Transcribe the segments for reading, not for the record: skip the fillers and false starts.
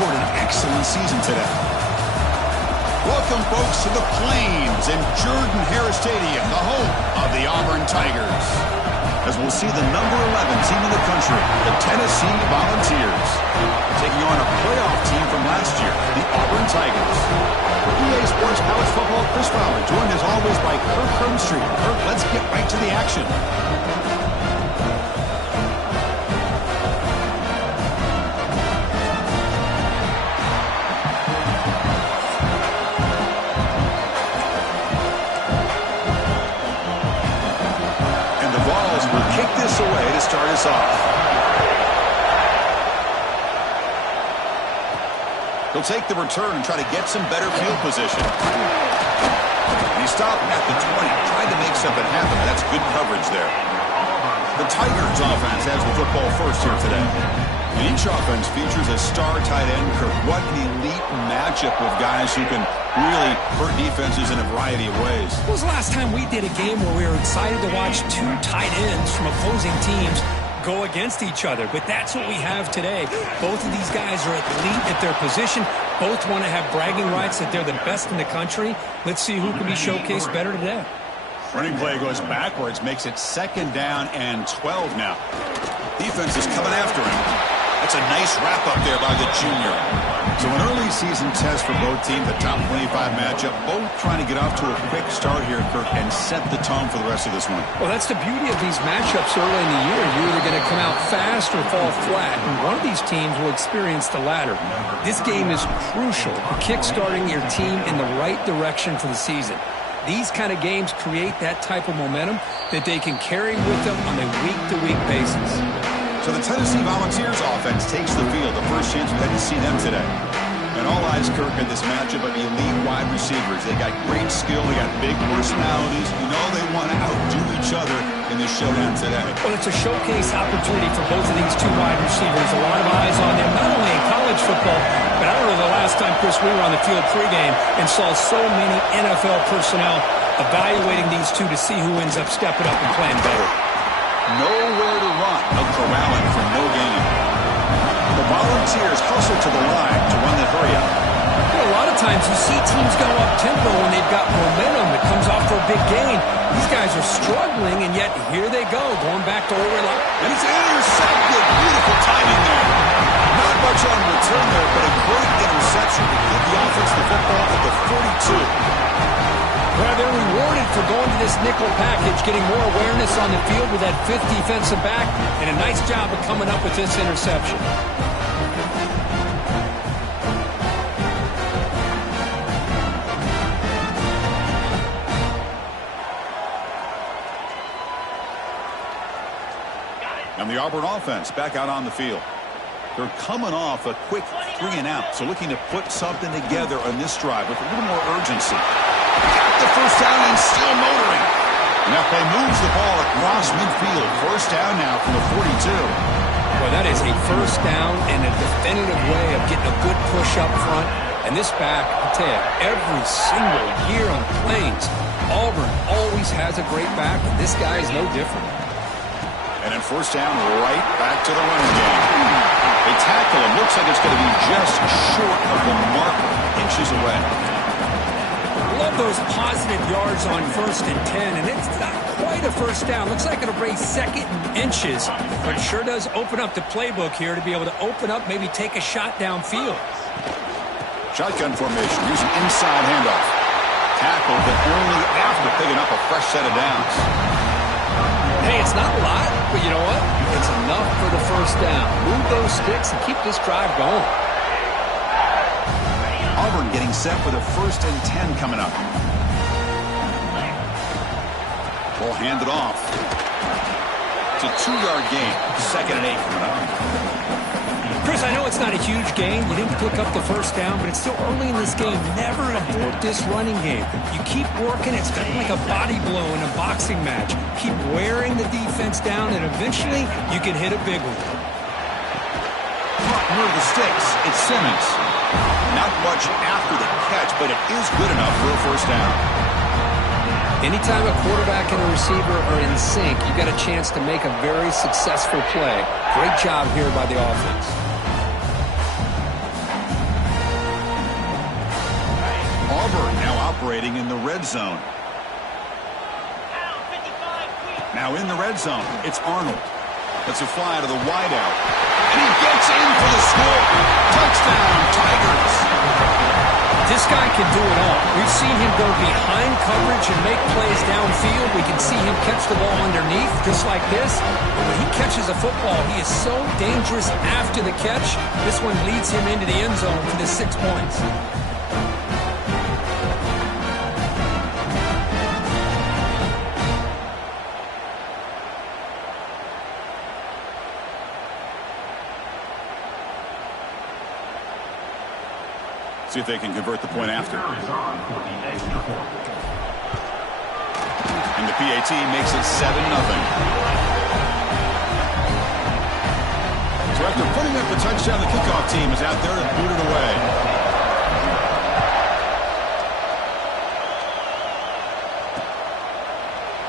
scored an excellent season today. Welcome, folks, to the Plains and Jordan-Hare Stadium, the home of the Auburn Tigers. As we'll see the number 11 team in the country, the Tennessee Volunteers, taking on a playoff team from last year, the Auburn Tigers. For EA Sports College Football, Chris Fowler, joined as always by Kirk Herbstreit. Kirk, let's get right to the action. Away to start us off. He'll take the return and try to get some better field position. And he stopped at the 20, tried to make something happen. That's good coverage there. The Tigers offense has the football first here today. And each offense features a star tight end. Kirk, what an elite matchup with guys who can really hurt defenses in a variety of ways. When was the last time we did a game where we were excited to watch two tight ends from opposing teams go against each other? But that's what we have today. Both of these guys are elite at their position. Both want to have bragging rights that they're the best in the country. Let's see who can be showcased better today. Running play goes backwards, makes it 2nd down and 12 now. Defense is coming after him. That's a nice wrap up there by the junior. So an early season test for both teams, the top 25 matchup, both trying to get off to a quick start here, Kirk, and set the tone for the rest of this one. Well, that's the beauty of these matchups early in the year. You're either going to come out fast or fall flat, and one of these teams will experience the latter. This game is crucial for kickstarting your team in the right direction for the season. These kind of games create that type of momentum that they can carry with them on a week-to-week basis. So the Tennessee Volunteers offense takes the field. The first chance we had to see them today. And all eyes, Kirk, at this matchup of elite wide receivers. They got great skill. They got big personalities. You know they want to outdo each other in this showdown today. Well, it's a showcase opportunity for both of these two wide receivers. A lot of eyes on them, not only in college football, but I don't know the last time, Chris, we were on the field pregame and saw so many NFL personnel evaluating these two to see who ends up stepping up and playing better. Nowhere to run. No corralling for no gain. The Volunteers hustle to the line to run the hurry up. You know, a lot of times you see teams go up tempo when they've got momentum that comes off for a big gain. These guys are struggling, and yet here they go, going back to overlap. And he's intercepted. Beautiful timing there. Not much on return there, but a great interception to give the offense the football at the 42. Well, they're rewarded for going to this nickel package, getting more awareness on the field with that 5th defensive back, and a nice job of coming up with this interception. And the Auburn offense back out on the field. They're coming off a quick 3 and out, so looking to put something together on this drive with a little more urgency. Got the first down and still motoring. And that play moves the ball across midfield. First down now from the 42. Well, that is a first down and a definitive way of getting a good push up front. And this back, I'll tell you, every single year on the Plains, Auburn always has a great back, and this guy is no different. And then first down, right back to the running game. They tackle him. Looks like it's going to be just short of the marker, inches away. Love those positive yards on 1st and 10, and it's not quite a first down. Looks like it'll bring 2nd and inches, but it sure does open up the playbook here to be able to open up, maybe take a shot downfield. Shotgun formation, using inside handoff. Tackle, but only after picking up a fresh set of downs. Hey, it's not a lot, but you know what? It's enough for the first down. Move those sticks and keep this drive going. Auburn getting set for the 1st and 10 coming up. Ball handed off. It's a 2-yard gain. 2nd and 8 coming up. Chris, I know it's not a huge gain. You didn't pick up the first down, but it's still early in this game. Never abort this running game. You keep working. It's kind of like a body blow in a boxing match. Keep wearing the defense down, and eventually you can hit a big one. Near the sticks, it's Simmons. Not much after the catch, but it is good enough for a first down. Anytime a quarterback and a receiver are in sync, you got a chance to make a very successful play. Great job here by the offense. operating in the red zone. Now in the red zone, it's Arnold. Let's a fly to the wideout. And he gets in for the score. Touchdown, Tigers. This guy can do it all. We've seen him go behind coverage and make plays downfield. We can see him catch the ball underneath, just like this. But when he catches a football, he is so dangerous after the catch. This one leads him into the end zone for the 6 points. See if they can convert the point after. And the PAT makes it 7-0. So after putting up the touchdown, the kickoff team is out there to boot it away.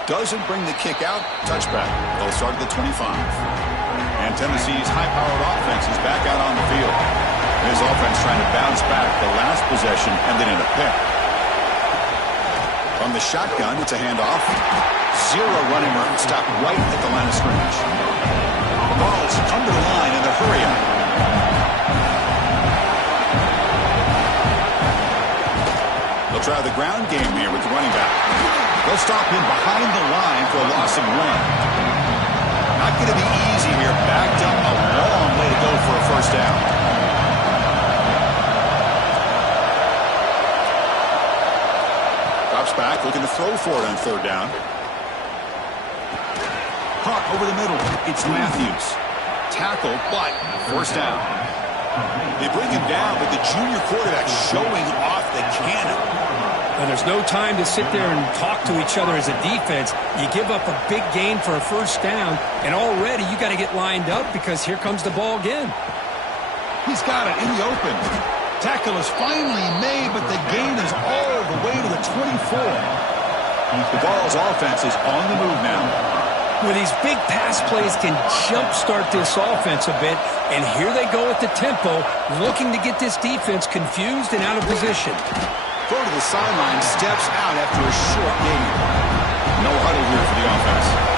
Doesn't bring the kick out. Touchback. They'll start at the 25. And Tennessee's high-powered offense is back out on the field. His offense trying to bounce back the last possession, ended in a pick. From the shotgun, it's a handoff. Zero running room, stopped right at the line of scrimmage. The balls come to the line in the hurry-up. They'll try the ground game here with the running back. They'll stop him behind the line for a loss of 1. Not going to be easy here. Backed up a long way to go for a first down. Back, looking to throw for it on 3rd down. Caught over the middle. It's Matthews. Tackled, but first down. They bring him down, but the junior quarterback showing off the cannon. Well, there's no time to sit there and talk to each other as a defense. You give up a big gain for a first down, and already you got to get lined up because here comes the ball again. He's got it in the open. Tackle is finally made, but the gain is all the way to the 24. The Vols offense is on the move now. Well, these big pass plays can jumpstart this offense a bit, and here they go at the tempo, looking to get this defense confused and out of position. Throw to the sideline, steps out after a short gain. No huddle here for the offense.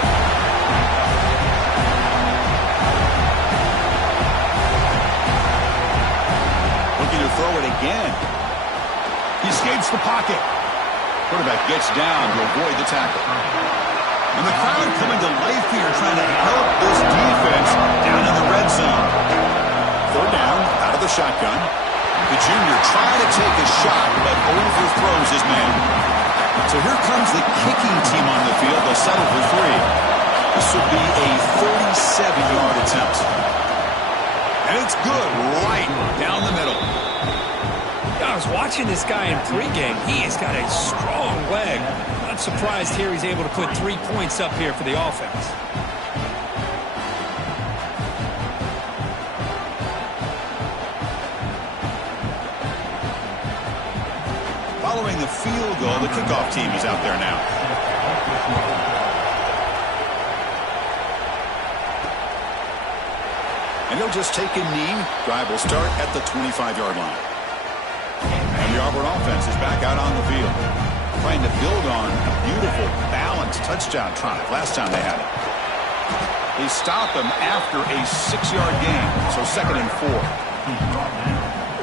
To throw it again. He escapes the pocket. Quarterback gets down to avoid the tackle. And the crowd coming to life here, trying to help this defense down in the red zone. 3rd down, out of the shotgun. The junior trying to take a shot, but overthrows his man. So here comes the kicking team on the field. They'll settle for 3. This would be a 37-yard attempt. And it's good right down the middle. I was watching this guy in pregame. He has got a strong leg. Not surprised here he's able to put 3 points up here for the offense. Following the field goal, the kickoff team is out there now. And he'll just take a knee. Drive will start at the 25-yard line. And the Auburn offense is back out on the field, trying to build on a beautiful, balanced touchdown drive last time they had it. They stop him after a 6-yard gain, so 2nd and 4.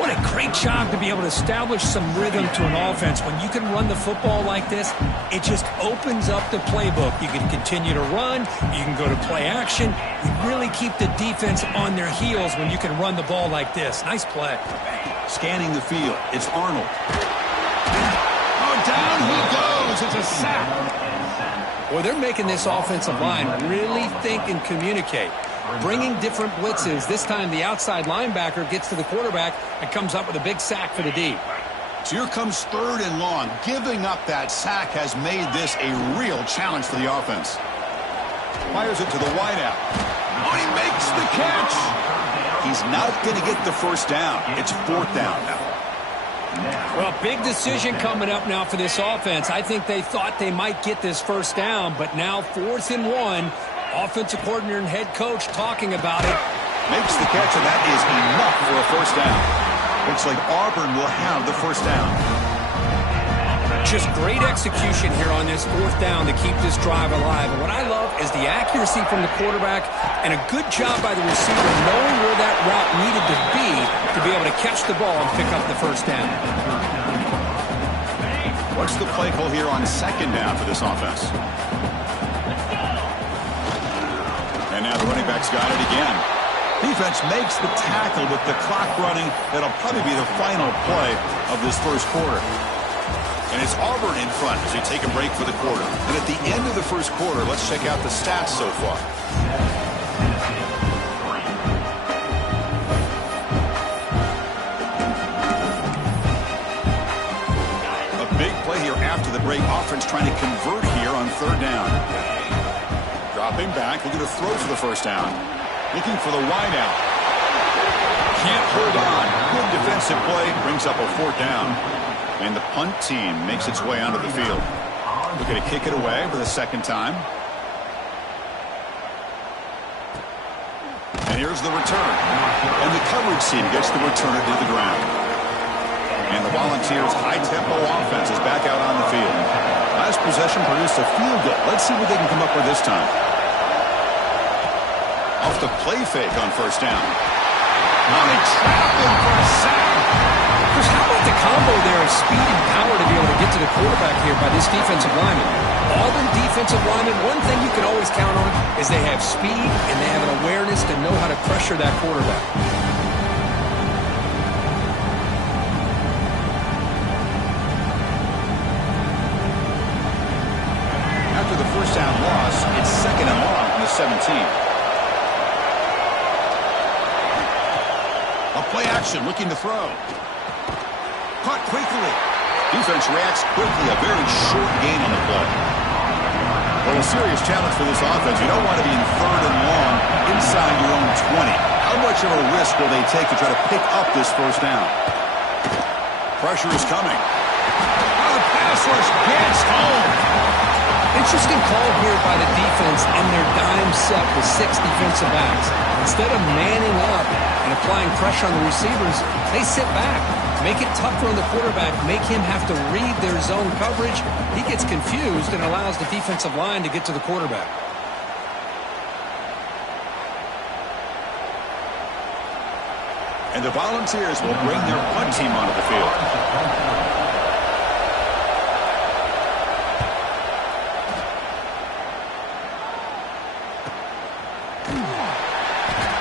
What a great job to be able to establish some rhythm to an offense. When you can run the football like this, it just opens up the playbook. You can continue to run. You can go to play action. You really keep the defense on their heels when you can run the ball like this. Nice play. Scanning the field, it's Arnold. Oh, down he goes. It's a sack. Boy, they're making this offensive line really think and communicate. Bringing different blitzes. This time the outside linebacker gets to the quarterback and comes up with a big sack for the D. So here comes 3rd and long. Giving up that sack has made this a real challenge for the offense. Fires it to the wideout. Oh, he makes the catch. He's not going to get the first down. It's 4th down now. Well, big decision coming up now for this offense. I think they thought they might get this first down, but now 4th and 1. Offensive coordinator and head coach talking about it. Makes the catch, and that is enough for a first down. Looks like Auburn will have the first down. Just great execution here on this fourth down to keep this drive alive. And what I love is the accuracy from the quarterback and a good job by the receiver knowing where that route needed to be able to catch the ball and pick up the first down. What's the play call here on second down for this offense? And now the running back's got it again. Defense makes the tackle with the clock running. That'll probably be the final play of this first quarter. And it's Auburn in front as they take a break for the quarter. And at the end of the first quarter, let's check out the stats so far. A big play here after the break. Offense trying to convert here on third down. Dropping back, looking to throw for the first down. Looking for the wide out. Can't hold on. Good defensive play. Brings up a fourth down. And the punt team makes its way onto the field. Looking to kick it away for the second time. And here's the return. And the coverage team gets the returner to the ground. And the Volunteers' high-tempo offense is back out on the field. Last possession produced a field goal. Let's see what they can come up with this time. Off the play fake on first down. Oh, they trap him for a sack. Chris, how about the combo there of speed and power to be able to get to the quarterback here by this defensive lineman? Auburn defensive linemen, one thing you can always count on is they have speed and they have an awareness to know how to pressure that quarterback. After the first down loss, it's second and long from the 17. A play action, looking to throw. Caught quickly. Defense reacts quickly. A very short gain on the play. Well, a serious challenge for this offense. You don't want to be in third and long inside your own 20. How much of a risk will they take to try to pick up this first down? Pressure is coming. Oh, the pass rush gets home. Interesting call here by the defense and their dime set with 6 defensive backs. Instead of manning up and applying pressure on the receivers, they sit back, make it tougher on the quarterback, make him have to read their zone coverage. He gets confused and allows the defensive line to get to the quarterback. And the Volunteers will bring their punt team onto the field.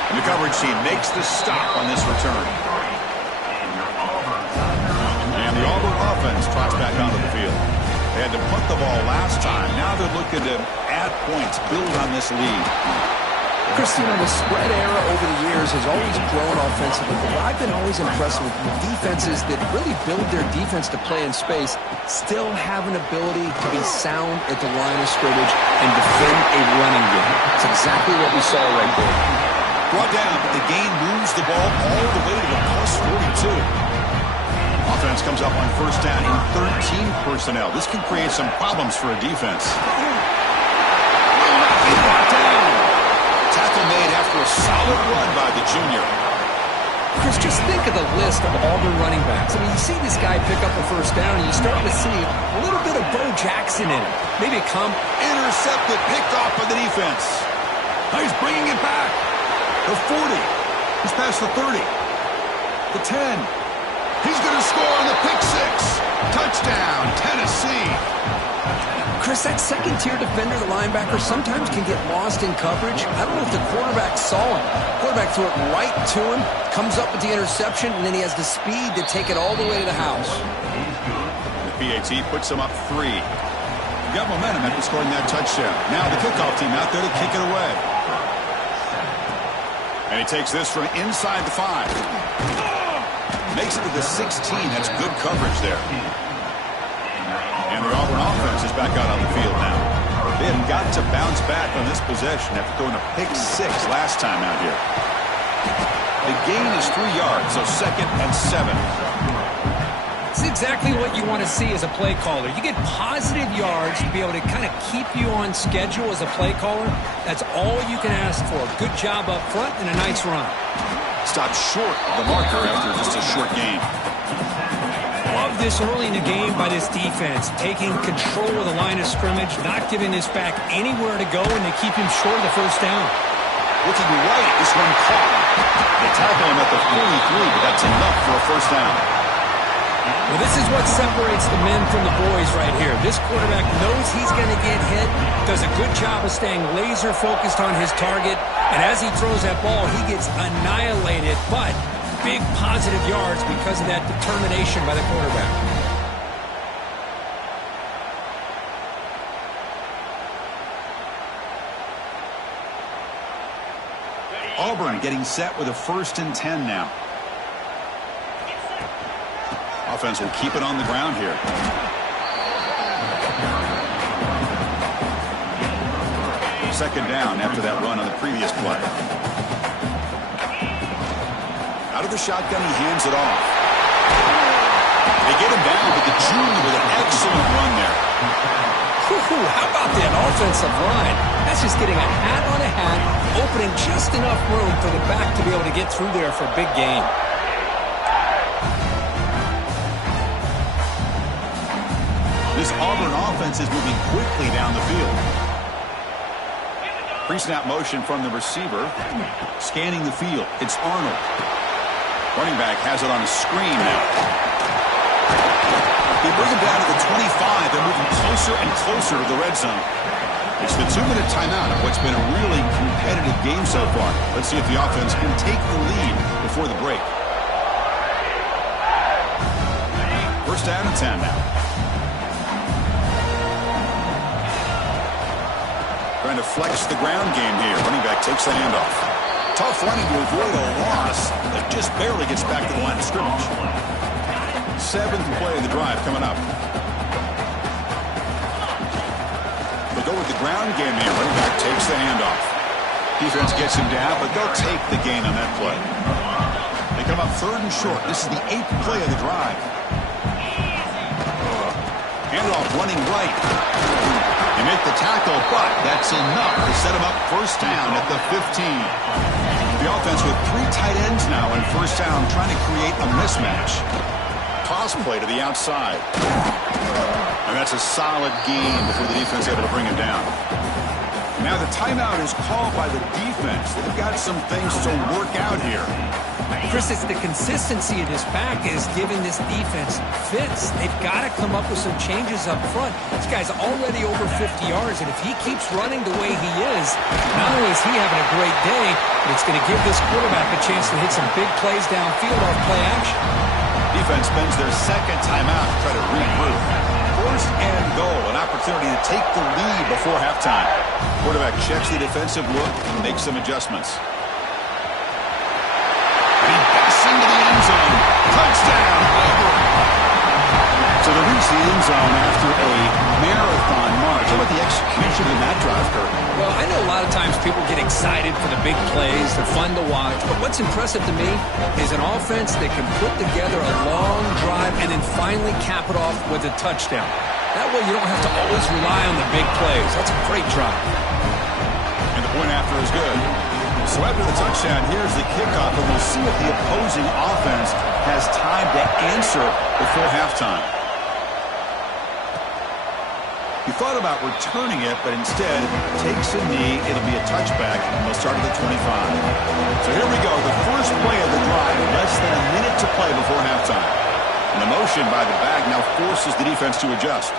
The coverage team makes the stop on this return. And the Auburn offense trots back onto the field. They had to punt the ball last time. Now they're looking to add points, build on this lead. Christina, the spread era over the years has always grown offensively, but I've been always impressed with defenses that really build their defense to play in space, still have an ability to be sound at the line of scrimmage and defend a running game. It's exactly what we saw right there. Brought down, but the gain moves the ball all the way to the plus 42. Offense comes up on first down in 13 personnel. This can create some problems for a defense. Brought down. Tackle made after a solid run by the junior. Chris, just think of the list of Auburn running backs. I mean, you see this guy pick up a first down, and you start to see a little bit of Bo Jackson in it. Maybe a intercepted, picked off by the defense. Now he's bringing it back. The 40. He's past the 30. The 10. He's going to score on the pick six. Touchdown, Tennessee. Chris, that second-tier defender, the linebacker, sometimes can get lost in coverage. I don't know if the quarterback saw him. Quarterback threw it right to him, comes up with the interception, and then he has the speed to take it all the way to the house. The PAT puts him up 3. He got momentum after scoring that touchdown. Now the kickoff team out there to kick it away. And he takes this from inside the 5. Makes it to the 16. That's good coverage there. And the Auburn offense is back out on the field now. They have got to bounce back on this possession after throwing a pick 6 last time out here. The gain is 3 yards, so 2nd and 7. It's exactly what you want to see as a play caller. You get positive yards to be able to kind of keep you on schedule as a play caller. That's all you can ask for. Good job up front and a nice run. Stopped short of the marker after just a short gain. Love this early in the game by this defense, taking control of the line of scrimmage, not giving this back anywhere to go, and they keep him short of the first down. Looking right, this one caught. They tackle him at the 43, but that's enough for a first down. Well, this is what separates the men from the boys right here. This quarterback knows he's going to get hit, does a good job of staying laser focused on his target, and as he throws that ball, he gets annihilated, but big positive yards because of that determination by the quarterback. Auburn getting set with a 1st and 10 now. Offense will keep it on the ground here. Second down after that run on the previous play. Out of the shotgun, he hands it off. They get him down with the junior with an excellent run there. How about that offensive line? That's just getting a hat on a hat, opening just enough room for the back to be able to get through there for a big gain. This Auburn offense is moving quickly down the field. Pre-snap motion from the receiver. Scanning the field. It's Arnold. Running back has it on a screen now. They bring him down to the 25. They're moving closer and closer to the red zone. It's the 2-minute timeout of what's been a really competitive game so far. Let's see if the offense can take the lead before the break. First down and 10 now. Trying to flex the ground game here. Running back takes the handoff. Tough running to avoid a loss, but just barely gets back to the line of scrimmage. 7th play of the drive coming up. They'll go with the ground game here. Running back takes the handoff. Defense gets him down, but they'll take the gain on that play. They come up 3rd and short. This is the 8th play of the drive. Handoff running right. They make the tackle, but that's enough to set him up first down at the 15. The offense with 3 tight ends now in first down, trying to create a mismatch. Toss play to the outside. And that's a solid gain before the defense able to bring him down. Now the timeout is called by the defense. They've got some things to work out here. Chris, it's the consistency of this back is giving this defense fits. They've got to come up with some changes up front. This guy's already over 50 yards, and if he keeps running the way he is, not only is he having a great day, but it's going to give this quarterback a chance to hit some big plays downfield off play action. Defense spends their second timeout to try to regroup. 1st and goal, an opportunity to take the lead before halftime. Quarterback checks the defensive look and makes some adjustments. Into the end zone. Touchdown, Auburn. So they reach the end zone after a marathon march. How about the execution in that drive, Kurt? Well, I know a lot of times people get excited for the big plays. They're fun to watch. But what's impressive to me is an offense that can put together a long drive and then finally cap it off with a touchdown. That way you don't have to always rely on the big plays. That's a great drive. And the point after is good. So after the touchdown, here's the kickoff, and we'll see if the opposing offense has time to answer before halftime. He thought about returning it, but instead takes a knee. It'll be a touchback, and they'll start at the 25. So here we go, the first play of the drive, less than a minute to play before halftime. And the motion by the back now forces the defense to adjust.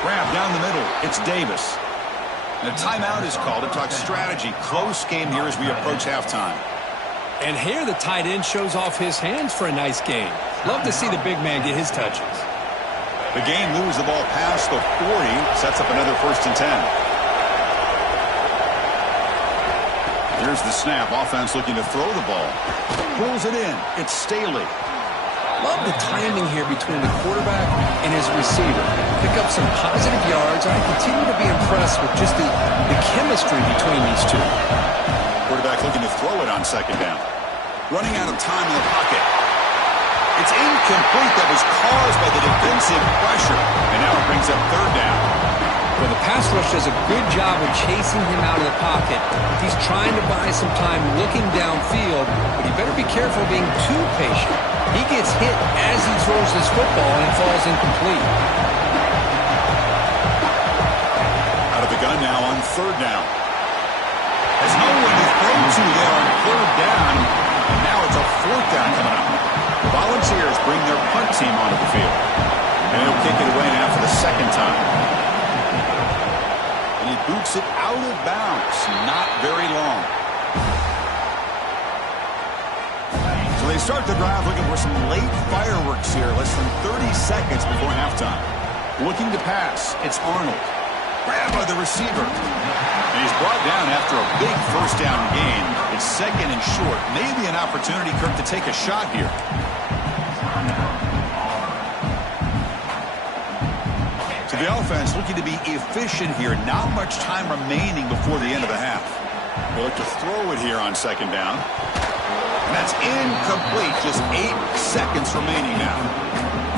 Grab down the middle, it's Davis. And a timeout is called to talk strategy. Close game here as we approach halftime. And here the tight end shows off his hands for a nice game. Love to see the big man get his touches. The game moves the ball past the 40, sets up another 1st and 10. Here's the snap. Offense looking to throw the ball. Pulls it in. It's Staley. Love the timing here between the quarterback and his receiver. Pick up some positive yards. I continue to be impressed with just the chemistry between these two. Quarterback looking to throw it on 2nd down. Running out of time in the pocket. It's incomplete. That was caused by the defensive pressure. And now it brings up 3rd down. Well, the pass rush does a good job of chasing him out of the pocket. He's trying to buy some time looking downfield, but you better be careful being too patient. He gets hit as he throws his football and it falls incomplete. Out of the gun now on third down. There's no one to throw to there on third down, and now it's a fourth down coming up. The Volunteers bring their punt team onto the field, and he'll kick it away now for the second time. And he boots it out of bounds. Not very long. So they start the drive looking for some late fireworks here. Less than 30 seconds before halftime. Looking to pass. It's Arnold. Grabbed by the receiver. And he's brought down after a big first down gain. It's second and short. Maybe an opportunity, Kirk, to take a shot here. So the offense looking to be efficient here. Not much time remaining before the end of the half. They look to throw it here on second down. And that's incomplete. Just 8 seconds remaining now.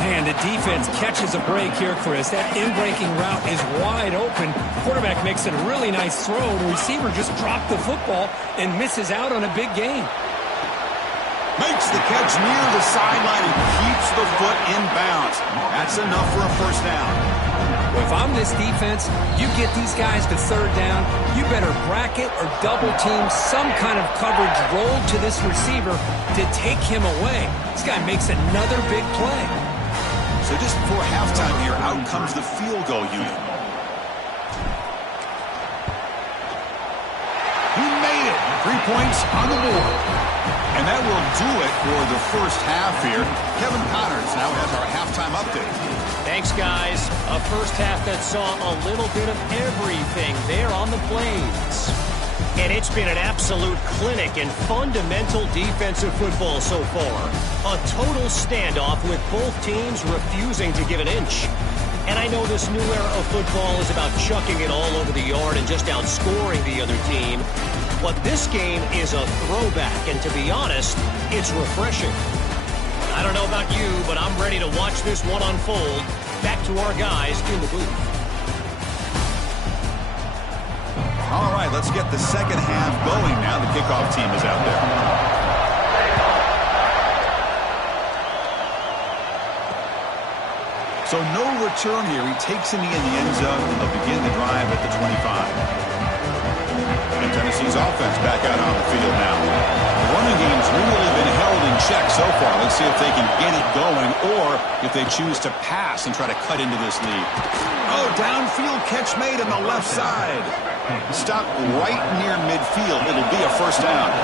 Man, the defense catches a break here, Chris. That in-breaking route is wide open. Quarterback makes it a really nice throw. The receiver just dropped the football and misses out on a big gain. Makes the catch near the sideline and keeps the foot in bounds. That's enough for a first down. Well, if I'm this defense, you get these guys to third down, you better bracket or double team some kind of coverage rolled to this receiver to take him away. This guy makes another big play. So just before halftime here, out comes the field goal unit. He made it. 3 points on the board. And that will do it for the first half here. Kevin Connors now has our halftime update. Thanks, guys. A first half that saw a little bit of everything there on the Plains. And it's been an absolute clinic in fundamental defensive football so far. A total standoff with both teams refusing to give an inch. And I know this new era of football is about chucking it all over the yard and just outscoring the other team. But this game is a throwback, and to be honest, it's refreshing. I don't know about you, but I'm ready to watch this one unfold. Back to our guys in the booth. All right, let's get the second half going now. The kickoff team is out there. So no return here. He takes it in the end zone. They'll begin the drive at the 25. And Tennessee's offense back out on the field now. The running game's really been held in check so far. Let's see if they can get it going or if they choose to pass and try to cut into this lead. Oh, downfield catch made on the left side. Stopped right near midfield. It'll be a first down.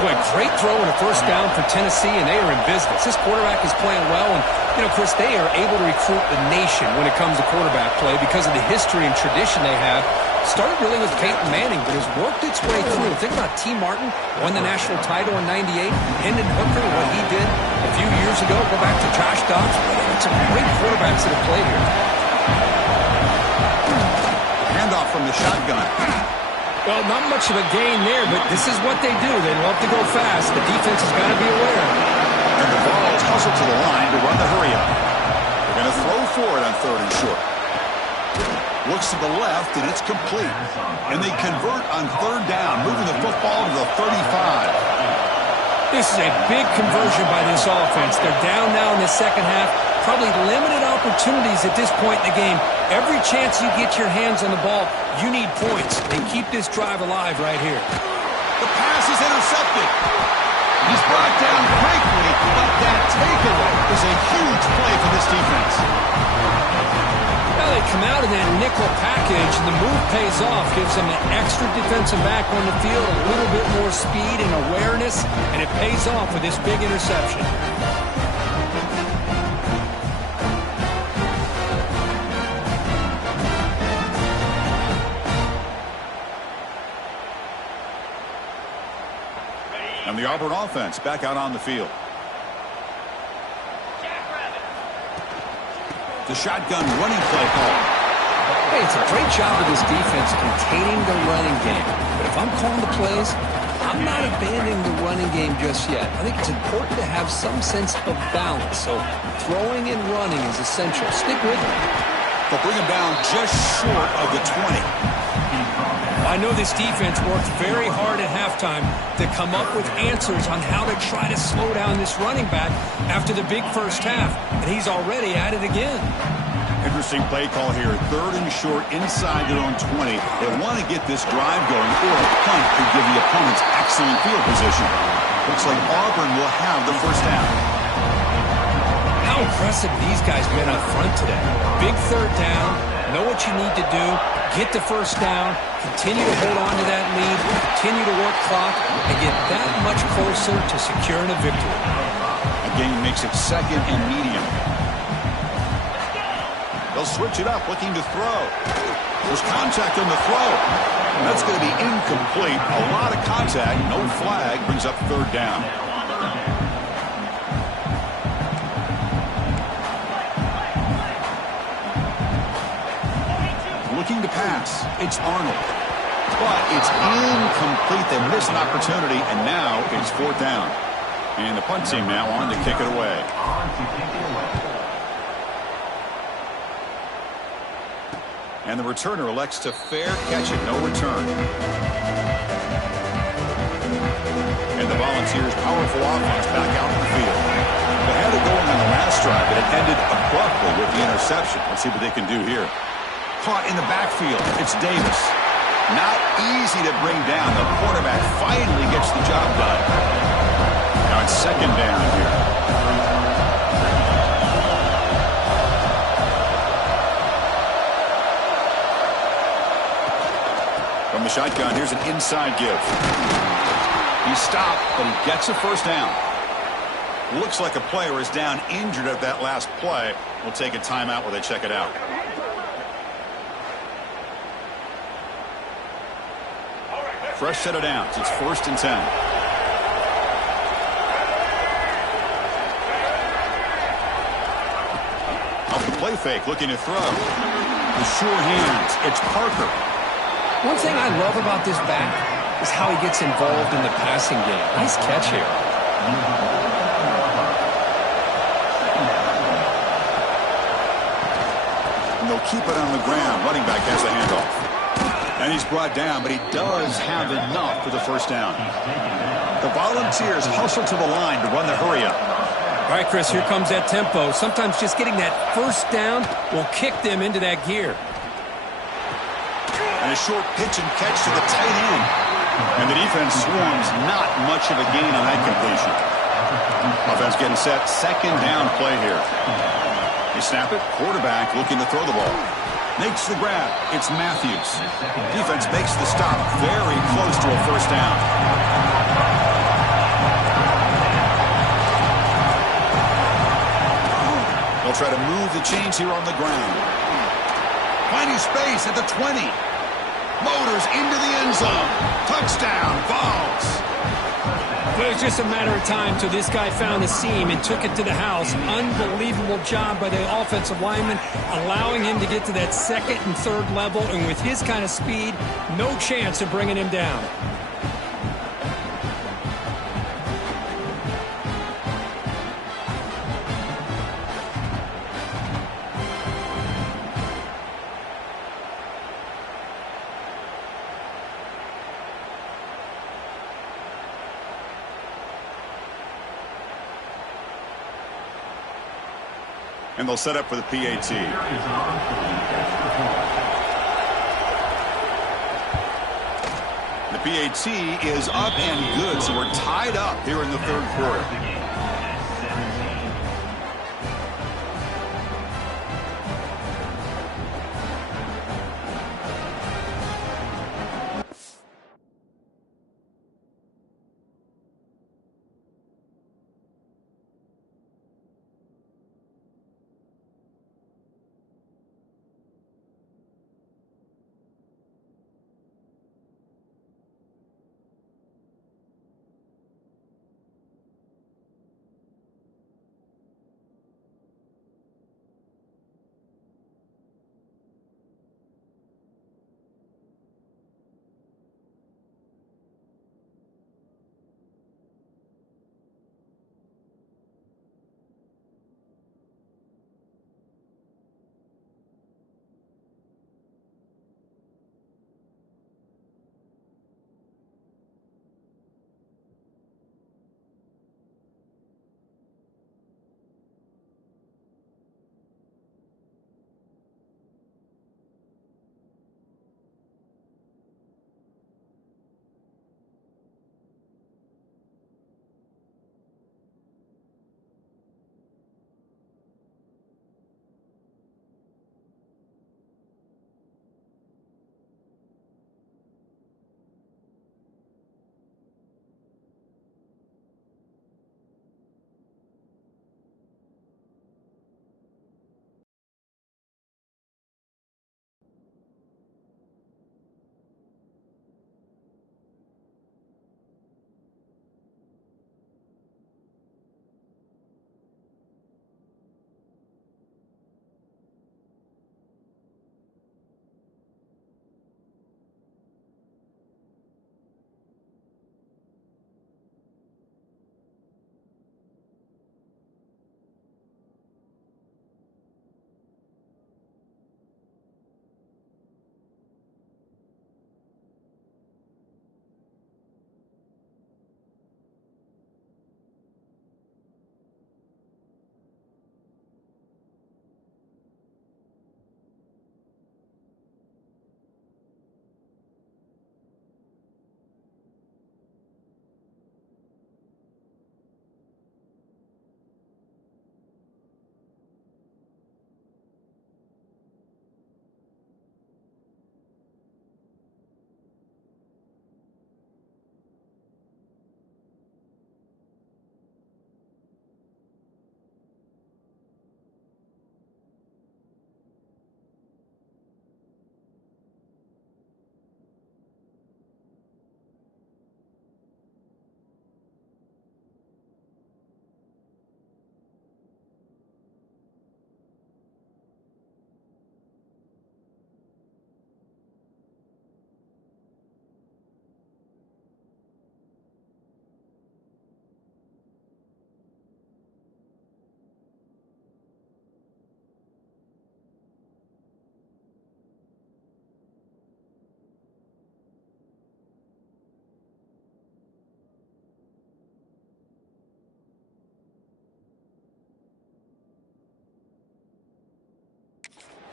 Boy, great throw and a first down for Tennessee, and they are in business. This quarterback is playing well, and, Chris, they are able to recruit the nation when it comes to quarterback play because of the history and tradition they have. Started really with Peyton Manning, but has worked its way through. Think about T. Martin, won the national title in '98. Hendon Hooker, what he did a few years ago. Go back to Josh Dobbs. Some great quarterbacks that have played here. Handoff from the shotgun. Well, not much of a gain there, but this is what they do. They love to go fast. The defense has got to be aware. And the ball is hustled to the line to run the hurry up. They're going to throw for it on third and short. Looks to the left, and it's complete. And they convert on third down, moving the football to the 35. This is a big conversion by this offense. They're down now in the second half. Probably limited opportunities at this point in the game. Every chance you get your hands on the ball, you need points. And keep this drive alive right here. The pass is intercepted. He's brought down quickly, but that takeaway is a huge play for this defense. Now they come out in that nickel package, and the move pays off. Gives them an extra defensive back on the field, a little bit more speed and awareness, and it pays off with this big interception. And the Auburn offense back out on the field. The shotgun running play call. Hey, it's a great job of this defense containing the running game. But if I'm calling the plays, I'm not abandoning the running game just yet. I think it's important to have some sense of balance. So throwing and running is essential. Stick with it. They'll bring him down just short of the 20. I know this defense worked very hard at halftime to come up with answers on how to try to slow down this running back after the big first half, and he's already at it again. Interesting play call here. 3rd and short inside their own 20. They want to get this drive going, or a punt could give the opponents excellent field position. Looks like Auburn will have the first down. How impressive these guys been up front today. Big 3rd down, know what you need to do, get the first down, continue to hold on to that lead, continue to work clock, and get that much closer to securing a victory. Again, makes it 2nd and medium. They'll switch it up, looking to throw. There's contact on the throw. That's going to be incomplete. A lot of contact, no flag, brings up 3rd down. Looking to pass. It's Arnold. But it's incomplete. They missed an opportunity, and now it's 4th down. And the punt team now on to kick it away. And the returner elects to fair catch it, no return. And the Volunteers' powerful offense back out in the field. They had it going on the last drive, but it ended abruptly with the interception. Let's see what they can do here. Caught in the backfield. It's Davis. Not easy to bring down. The quarterback finally gets the job done. Now it's 2nd down here. From the shotgun, here's an inside give. He stopped, but he gets a first down. Looks like a player is down injured at that last play. We'll take a timeout while they check it out. Fresh set of downs. It's 1st and 10. Off the play fake, looking to throw. The sure hands. It's Parker. One thing I love about this back is how he gets involved in the passing game. Nice catch here. And they'll keep it on the ground. Running back has the handoff. And he's brought down, but he does have enough for the first down. The Volunteers hustle to the line to run the hurry up. All right, Chris, here comes that tempo. Sometimes just getting that first down will kick them into that gear. And a short pitch and catch to the tight end. And the defense swarms, not much of a gain on that completion. Offense getting set, 2nd down play here. They snap it, quarterback looking to throw the ball. Makes the grab. It's Matthews. Defense makes the stop. Very close to a first down. They'll try to move the chains here on the ground. Finding space at the 20. Motors into the end zone. Touchdown, Vols. It was just a matter of time till this guy found a seam and took it to the house. Unbelievable job by the offensive lineman, allowing him to get to that 2nd and 3rd level. And with his kind of speed, no chance of bringing him down. And they'll set up for the PAT. The PAT is up and good, so we're tied up here in the 3rd quarter.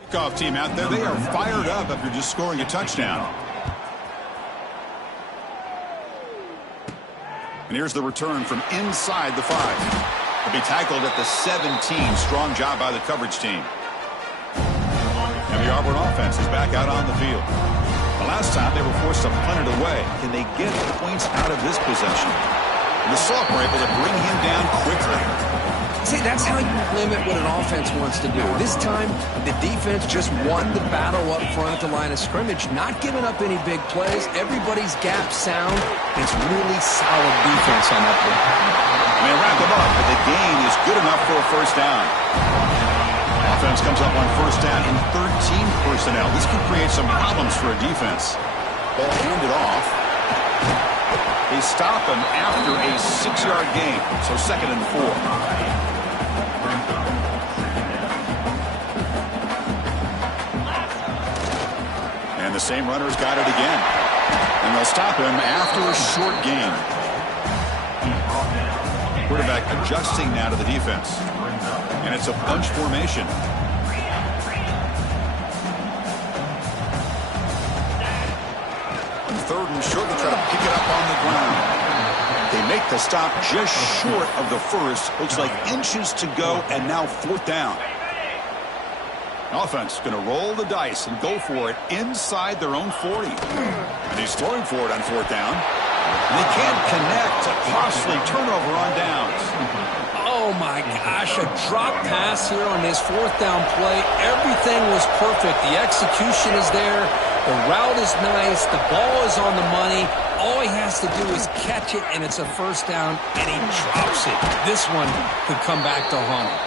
kickoff team out there. They are fired up after just scoring a touchdown. And here's the return from inside the 5. He'll be tackled at the 17. Strong job by the coverage team. And the Auburn offense is back out on the field. The last time they were forced to punt it away. Can they get points out of this possession? And the Salk were able to bring him down quickly. See, that's how you limit what an offense wants to do. This time, the defense just won the battle up front at the line of scrimmage, not giving up any big plays. Everybody's gap sound. It's really solid defense on that play. And they wrap them up, but the gain is good enough for a first down. Offense comes up on first down in 13 personnel. This could create some problems for a defense. Ball handed off. They stop him after a 6-yard gain, so 2nd and 4. And the same runner's got it again. And they'll stop him after a short gain. Quarterback adjusting now to the defense. And it's a bunch formation. On 3rd and short, they try to pick it up on the ground. They make the stop just short of the first. Looks like inches to go, and now 4th down. Offense going to roll the dice and go for it inside their own 40. And he's throwing for it on 4th down. And they can't connect. A costly turnover on downs. Oh, my gosh, a drop pass here on this 4th down play. Everything was perfect. The execution is there. The route is nice. The ball is on the money. All he has to do is catch it, and it's a first down, and he drops it. This one could come back to haunt him.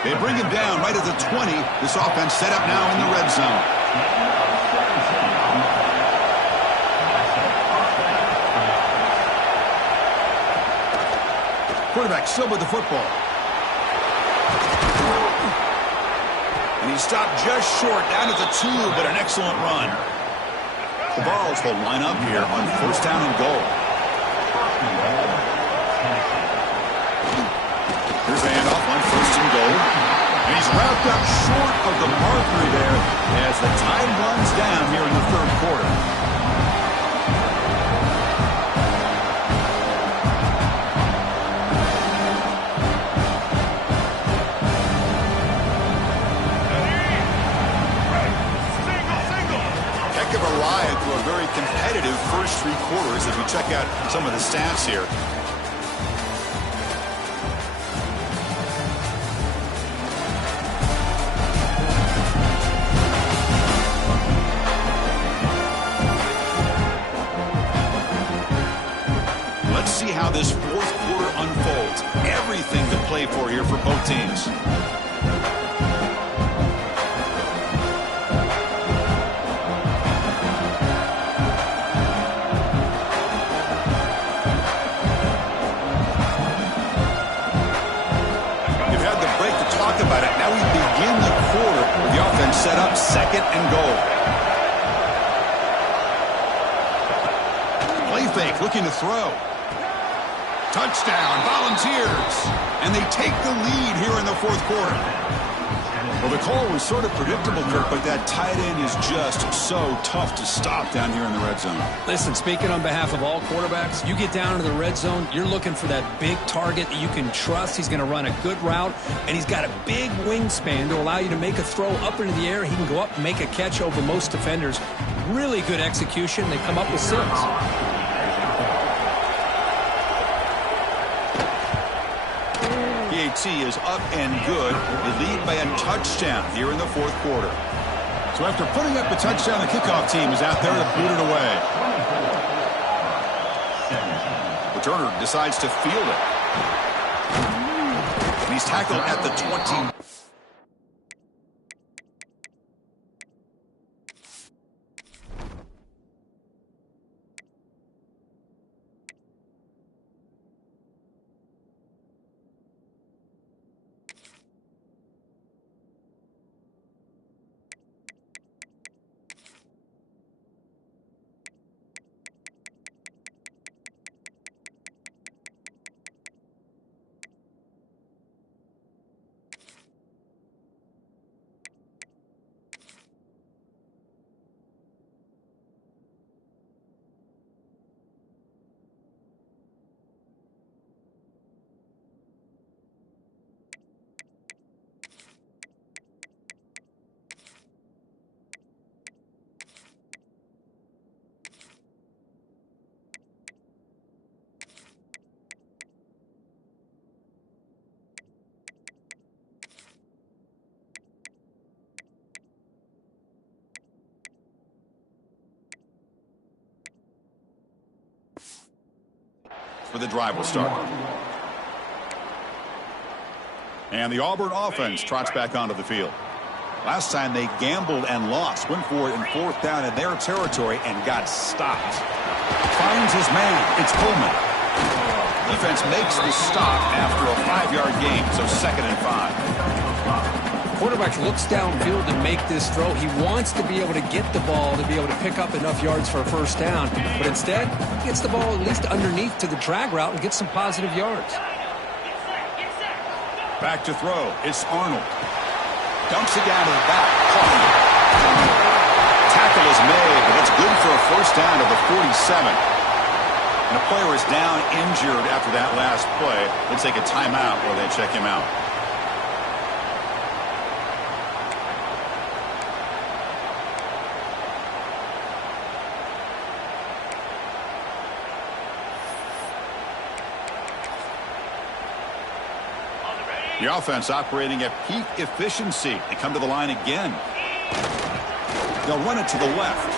They bring him down right at the 20. This offense set up now in the red zone. Quarterback still with the football. And he stopped just short down at the 2, but an excellent run. The Vols will line up here on first down and goal. Here's the handoff on first and goal. And he's wrapped up short of the marker there as the time runs down here in the 3rd quarter. Heck of a ride through a very competitive first 3 quarters as we check out some of the stats here. Let's see how this 4th quarter unfolds. Everything to play for here for both teams. You've had the break to talk about it. Now we begin the quarter with the offense set up 2nd and goal. Play fake, looking to throw. Touchdown, Volunteers. And they take the lead here in the 4th quarter. Well, the call was sort of predictable, Kirk, but that tight end is just so tough to stop down here in the red zone. Listen, speaking on behalf of all quarterbacks, you get down to the red zone, you're looking for that big target that you can trust. He's going to run a good route, and he's got a big wingspan to allow you to make a throw up into the air. He can go up and make a catch over most defenders. Really good execution. They come up with 6. PAT is up and good. They lead by a touchdown here in the 4th quarter. So after putting up the touchdown, the kickoff team is out there to boot it away. Returner decides to field it. And he's tackled at the 20. where the drive will start. And the Auburn offense trots back onto the field. Last time they gambled and lost. Went for it in 4th down in their territory and got stopped. Finds his man. It's Coleman. Defense makes the stop after a 5-yard gain, so 2nd and 5. Quarterback looks downfield to make this throw. He wants to be able to get the ball to be able to pick up enough yards for a 1st down. But instead, he gets the ball at least underneath to the drag route and gets some positive yards. Back to throw. It's Arnold. Dumps it down to the back. Tackle is made, but it's good for a 1st down to the 47. And a player is down injured after that last play. They'll take a timeout while they check him out. The offense operating at peak efficiency. They come to the line again. They'll run it to the left.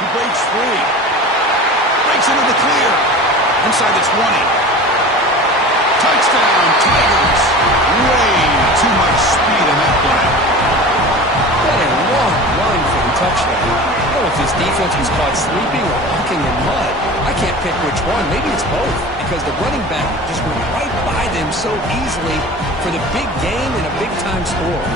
He breaks free. Breaks into the clear. Inside the 20. Touchdown, Tigers. Way too much speed in that play. What a long run for the touchdown. I don't know if his defense was caught sleeping or walking in mud. I can't pick which one. Maybe it's both, because the running back just went right by them so easily for the big game and a big-time score.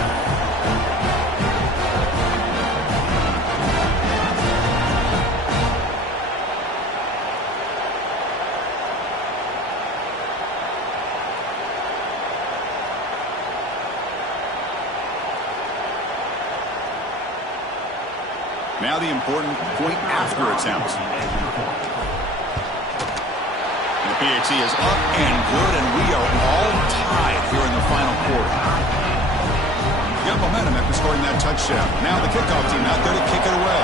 Now the important point after attempt. And the PAT is up and good, and we are all tied here in the final quarter. You got momentum after scoring that touchdown. Now the kickoff team out there to kick it away.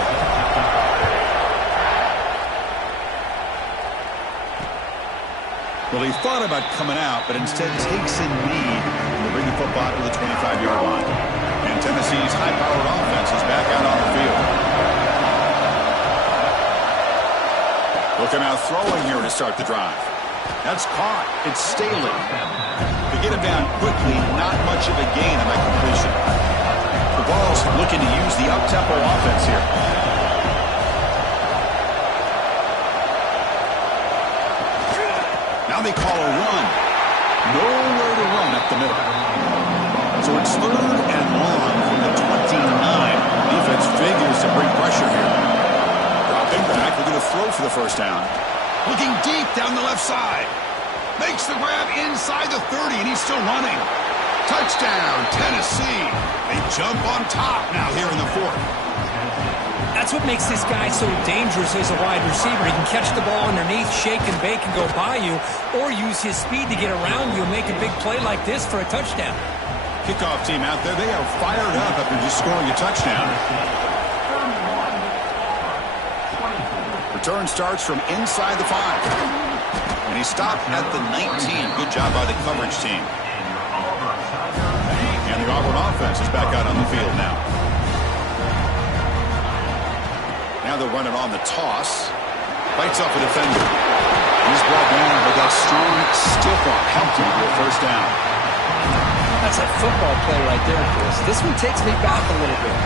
Well, he thought about coming out, but instead takes a knee to bring the football to the 25-yard line. And Tennessee's high-powered offense is back out on the field. Looking out throwing here to start the drive. That's caught. It's Staley. They get him down quickly. Not much of a gain on that completion. The Vols looking to use the up-tempo offense here. Now they call a run. Nowhere to run up the middle. So it's 3rd and long from the 29. Defense figures to bring pressure here. Dropping back. We're going to throw for the 1st down. Looking deep down the left side. Makes the grab inside the 30, and he's still running. Touchdown, Tennessee. They jump on top now here in the 4th. That's what makes this guy so dangerous as a wide receiver. He can catch the ball underneath, shake and bake, and go by you, or use his speed to get around you and make a big play like this for a touchdown. Kickoff team out there, they are fired up after just scoring a touchdown. Return starts from inside the 5. And he stopped at the 19. Good job by the coverage team. And the Auburn offense is back out on the field now. Now they'll run it on the toss. Fights off a defender. He's brought down with that strong stiff arm. Helped him to a 1st down. That's a football play right there, Chris. This one takes me back a little bit.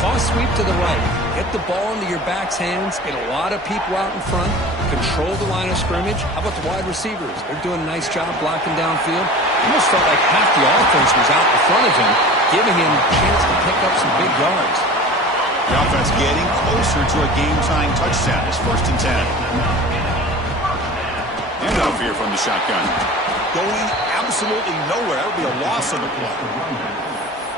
Toss sweep to the right. Get the ball into your back's hands. Get a lot of people out in front. Control the line of scrimmage. How about the wide receivers? They're doing a nice job blocking downfield. Almost felt like half the offense was out in front of him, giving him a chance to pick up some big yards. The offense getting closer to a game-tying touchdown. It's 1st and 10. And off here from the shotgun. Going absolutely nowhere. That would be a loss of the play.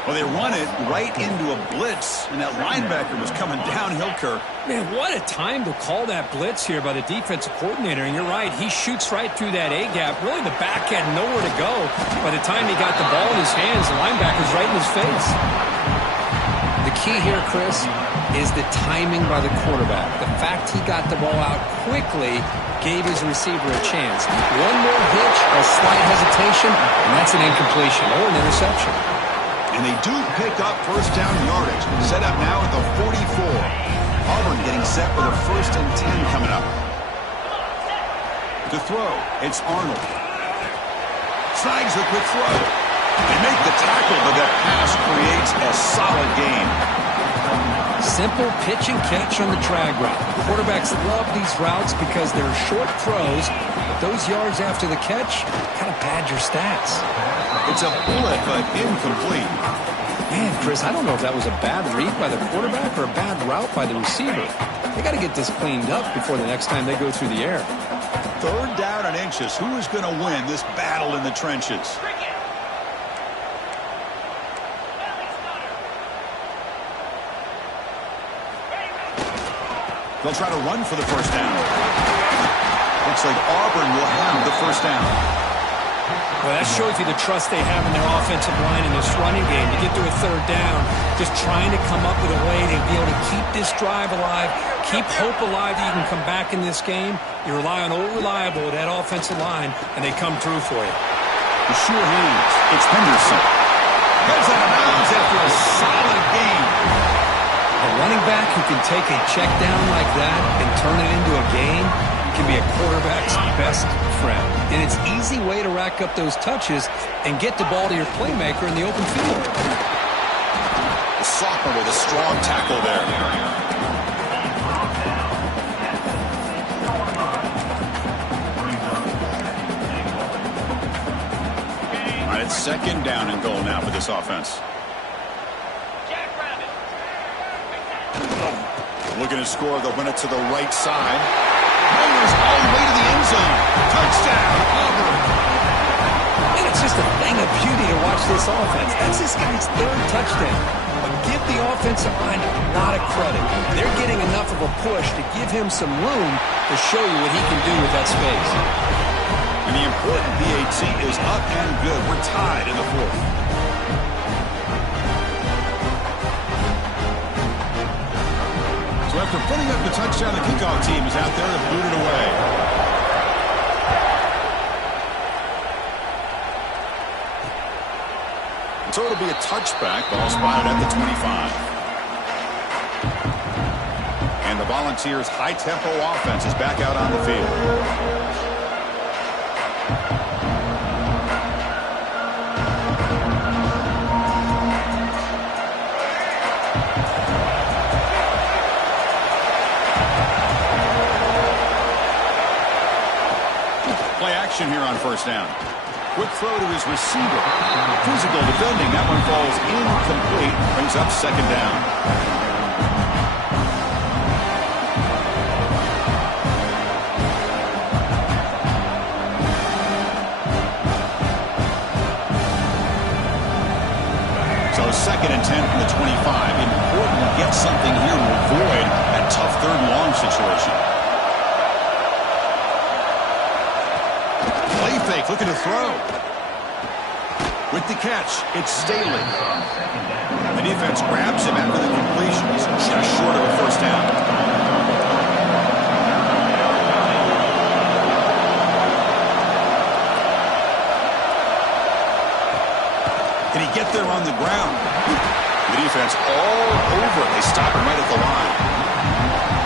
Well, they run it right into a blitz, and that linebacker was coming downhill, Kirk. Man, what a time to call that blitz here by the defensive coordinator. And you're right, he shoots right through that A-gap. Really, the back had nowhere to go. By the time he got the ball in his hands, the linebacker's right in his face. The key here, Chris, is the timing by the quarterback. The fact he got the ball out quickly gave his receiver a chance. One more hitch, a slight hesitation, and that's an incompletion or an interception. And they do pick up 1st down yardage. Set up now at the 44. Auburn getting set with a 1st and 10 coming up. To throw, it's Arnold. Snags the quick throw. They make the tackle, but that pass creates a solid gain. Simple pitch and catch on the drag route. Quarterbacks love these routes because they're short throws, but those yards after the catch kind of pad your stats. It's a bullet, but incomplete. Man, Chris, I don't know if that was a bad read by the quarterback or a bad route by the receiver. They got to get this cleaned up before the next time they go through the air. 3rd down and inches. Who is going to win this battle in the trenches? They'll try to run for the first down. Looks like Auburn will have the first down. Well, that shows you the trust they have in their offensive line in this running game. To get to a 3rd down, just trying to come up with a way to be able to keep this drive alive, keep hope alive that you can come back in this game. You rely on Old Reliable, that offensive line, and they come through for you. The sure hands. It's Henderson. Goes out of bounds after a solid game. A running back who can take a check down like that and turn it into a gain can be a quarterback's best friend. And it's an easy way to rack up those touches and get the ball to your playmaker in the open field. The sophomore with a strong tackle there. All right, it's 2nd down and goal now for this offense. Looking to score, they'll win it to the right side. Mowers all the way to the end zone. Touchdown, Auburn. And it's just a thing of beauty to watch this offense. That's this guy's 3rd touchdown. But give the offensive line a lot of credit. They're getting enough of a push to give him some room to show you what he can do with that space. And the important PAT is up and good. We're tied in the 4th. So after putting up the touchdown, the kickoff team is out there to boot it away. So it'll be a touchback. Ball spotted at the 25. And the Volunteers' high-tempo offense is back out on the field. Here on 1st down. Quick throw to his receiver. Physical defending. That one falls incomplete. Brings up 2nd down. So 2nd and 10 from the 25. Important to get something here to avoid that tough 3rd and long situation. Fake, looking to throw. With the catch, it's Staley. The defense grabs him after the completion. He's just short of a 1st down. Can he get there on the ground? The defense all over it. They stop him right at the line.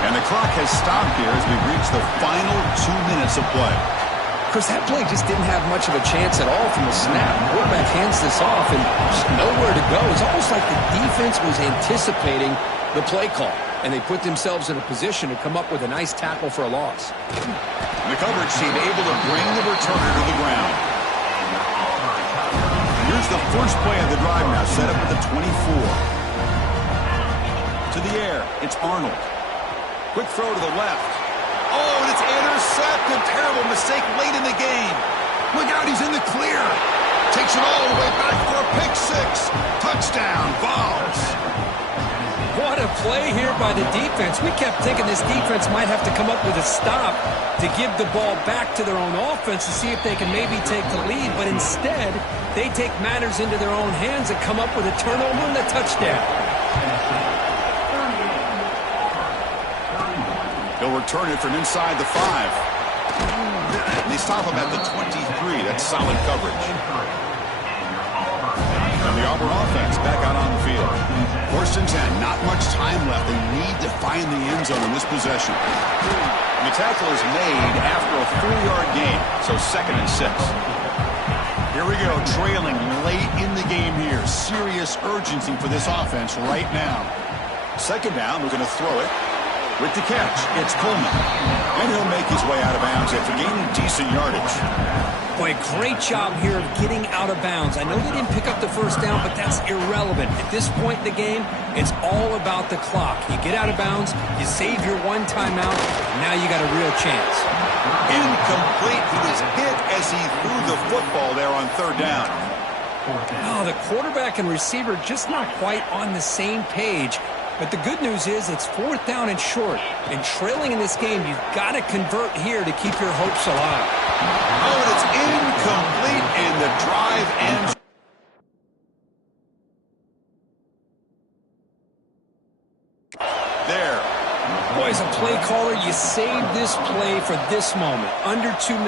And the clock has stopped here as we reach the final 2 minutes of play. Chris, that play just didn't have much of a chance at all from the snap. The quarterback hands this off and just nowhere to go. It's almost like the defense was anticipating the play call, and they put themselves in a position to come up with a nice tackle for a loss. The coverage team able to bring the returner to the ground. Here's the first play of the drive now, set up at the 24. To the air, it's Arnold. Quick throw to the left. Oh, and it's intercepted. Terrible mistake late in the game. Look out, he's in the clear. Takes it all the way back for a pick 6. Touchdown, Vols. What a play here by the defense. We kept thinking this defense might have to come up with a stop to give the ball back to their own offense to see if they can maybe take the lead. But instead, they take matters into their own hands and come up with a turnover and a touchdown. He'll return it from inside the 5. They stop him at the 23. That's solid coverage. And the Auburn offense back out on the field. First and 10, not much time left. They need to find the end zone in this possession. The tackle is made after a 4-yard gain, so 2nd and 6. Here we go, trailing late in the game here. Serious urgency for this offense right now. 2nd down, we're going to throw it. With the catch, it's Coleman. And he'll make his way out of bounds after gaining decent yardage. Boy, great job here of getting out of bounds. I know they didn't pick up the first down, but that's irrelevant. At this point in the game, it's all about the clock. You get out of bounds, you save your one timeout, and now you got a real chance. Incomplete. He was hit as he threw the football there on 3rd down. Oh, the quarterback and receiver just not quite on the same page. But the good news is it's 4th down and short. And trailing in this game, you've got to convert here to keep your hopes alive. Oh, and it's incomplete, and the drive ends. There. Boy, as a play caller, you saved this play for this moment. Under 2 minutes.